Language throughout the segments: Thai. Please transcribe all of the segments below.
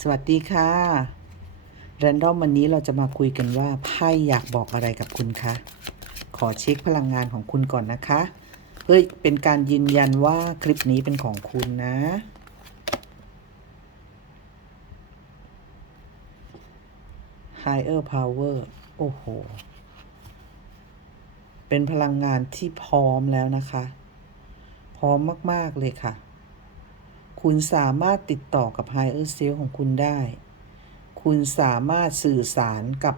สวัสดีค่ะแรนดอมวันนี้เราจะมาคุยกันว่าไพ่อยากบอกอะไรกับคุณคะ ขอเช็คพลังงานของคุณก่อนนะคะเพื่อเป็นการยืนยันว่าคลิปนี้เป็นของคุณนะ Higher Power โอ้โห เป็นพลังงานที่พร้อมแล้วนะคะ พร้อมมาก ๆ เลยค่ะ คุณสามารถติดต่อกับ Higher Self ของคุณได้ คุณสามารถสื่อสารกับ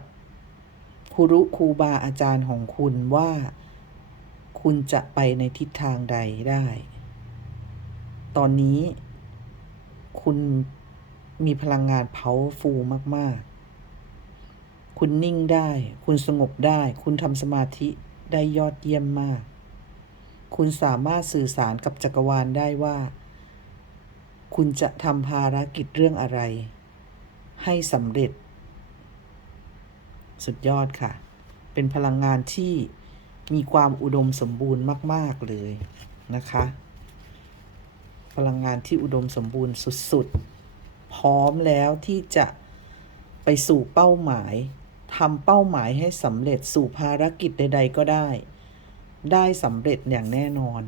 ครูรุครูบาอาจารย์ของคุณว่า คุณจะไปในทิศทางใดได้ ตอนนี้ คุณมีพลังงาน powerful มาก ๆ คุณนิ่งได้ คุณสงบได้ คุณทำสมาธิได้ยอดเยี่ยมมาก คุณสามารถสื่อสารกับจักรวาลได้ว่า คุณจะทำภารกิจเรื่องอะไร ให้สำเร็จ สุดยอดค่ะ เป็นพลังงานที่มีความอุดมสมบูรณ์มาก ๆ เลยนะคะ พลังงานที่อุดมสมบูรณ์สุด ๆ พร้อมแล้วที่จะไปสู่เป้าหมายทำเป้าหมายให้สำเร็จสู่ภารกิจใด ๆ ก็ได้ ได้สำเร็จอย่างแน่นอน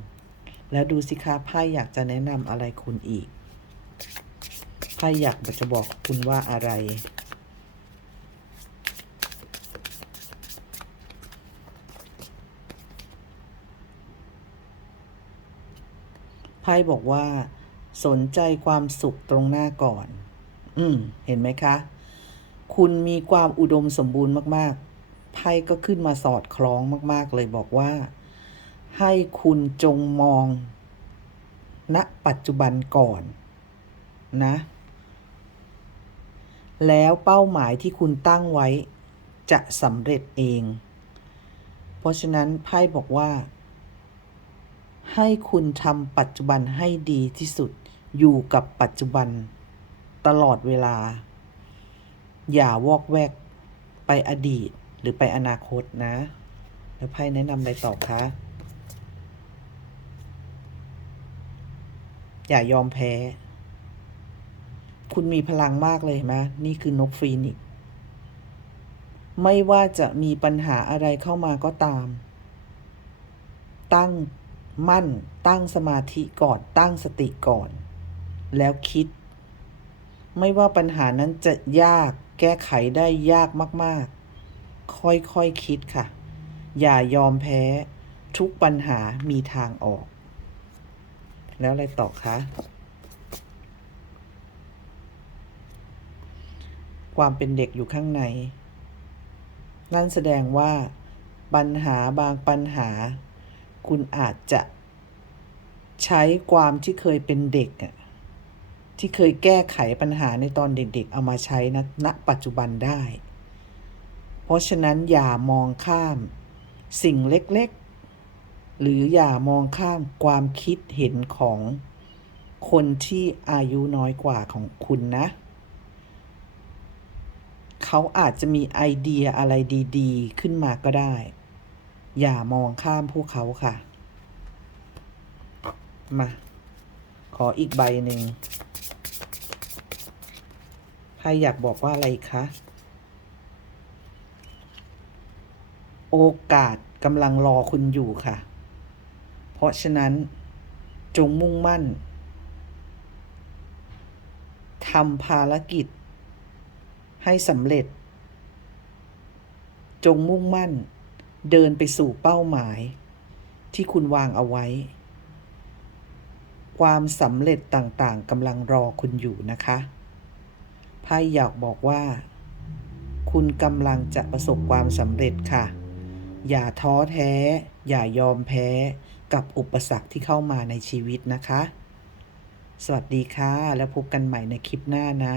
แล้วดูสิคะไพ่อยากจะแนะนำอะไรคุณอีก ไพ่อยากจะบอกคุณว่าอะไรไพ่บอกว่า สนใจความสุขตรงหน้าก่อน อืม เห็นไหมคะ คุณมีความอุดมสมบูรณ์มากๆ ไพ่ก็ขึ้นมาสอดคล้องมาก ๆ เลยบอกว่า ให้คุณจงมอง ณ ปัจจุบันก่อน นะ แล้วเป้าหมายที่คุณตั้งไว้ จะสำเร็จเอง เพราะฉะนั้นไพ่บอกว่า ให้คุณทำปัจจุบันให้ดีที่สุดอยู่กับปัจจุบัน ตลอดเวลา อย่าวอกแวกไปอดีตหรือไปอนาคตนะ แล้วไพ่แนะนำอะไรต่อคะ อย่ายอมแพ้ คุณมีพลังมากเลยเห็นไหมนี่คือนกฟีนิกไม่ว่าจะมีปัญหาอะไรเข้ามาก็ตาม ตั้งมั่น ตั้งสมาธิก่อน ตั้งสติก่อน แล้วคิด ไม่ว่าปัญหานั้นจะยากแก้ไขได้ยากมาก ๆ ค่อยๆคคิดค่ะ อย่ายอมแพ้ ทุกปัญหามีทางออก แล้วอะไรต่อคะ ความเป็นเด็กอยู่ข้างใน นั่นแสดงว่าปัญหาบางปัญหา คุณอาจจะใช้ความที่เคยเป็นเด็กอะที่เคยแก้ไขปัญหาในตอนเด็กๆ เอามาใช้นะณปัจจุบันได้ เพราะฉะนั้นอย่ามองข้ามสิ่งเล็กๆ หรืออย่ามองข้ามความคิดเห็นของคนที่อายุน้อยกว่าของคุณนะ เขาอาจจะมีไอเดียอะไรดีๆ ขึ้นมาก็ได้ อย่ามองข้ามพวกเขาค่ะ มา ขออีกใบหนึ่งใครอยากบอกว่าอะไรคะ โอกาสกำลังรอคุณอยู่ค่ะ เพราะฉะนั้นจงมุ่งมั่นทำภารกิจ ให้สำเร็จ จงมุ่งมั่น เดินไปสู่เป้าหมาย ที่คุณวางเอาไว้ ความสำเร็จต่างๆกำลังรอคุณอยู่นะคะไพ่อยากบอกว่า คุณกำลังจะประสบความสำเร็จค่ะ อย่าท้อแท้ อย่ายอมแพ้กับอุปสรรคที่เข้ามาในชีวิตนะคะ สวัสดีค่ะ แล้วพบกันใหม่ในคลิปหน้านะ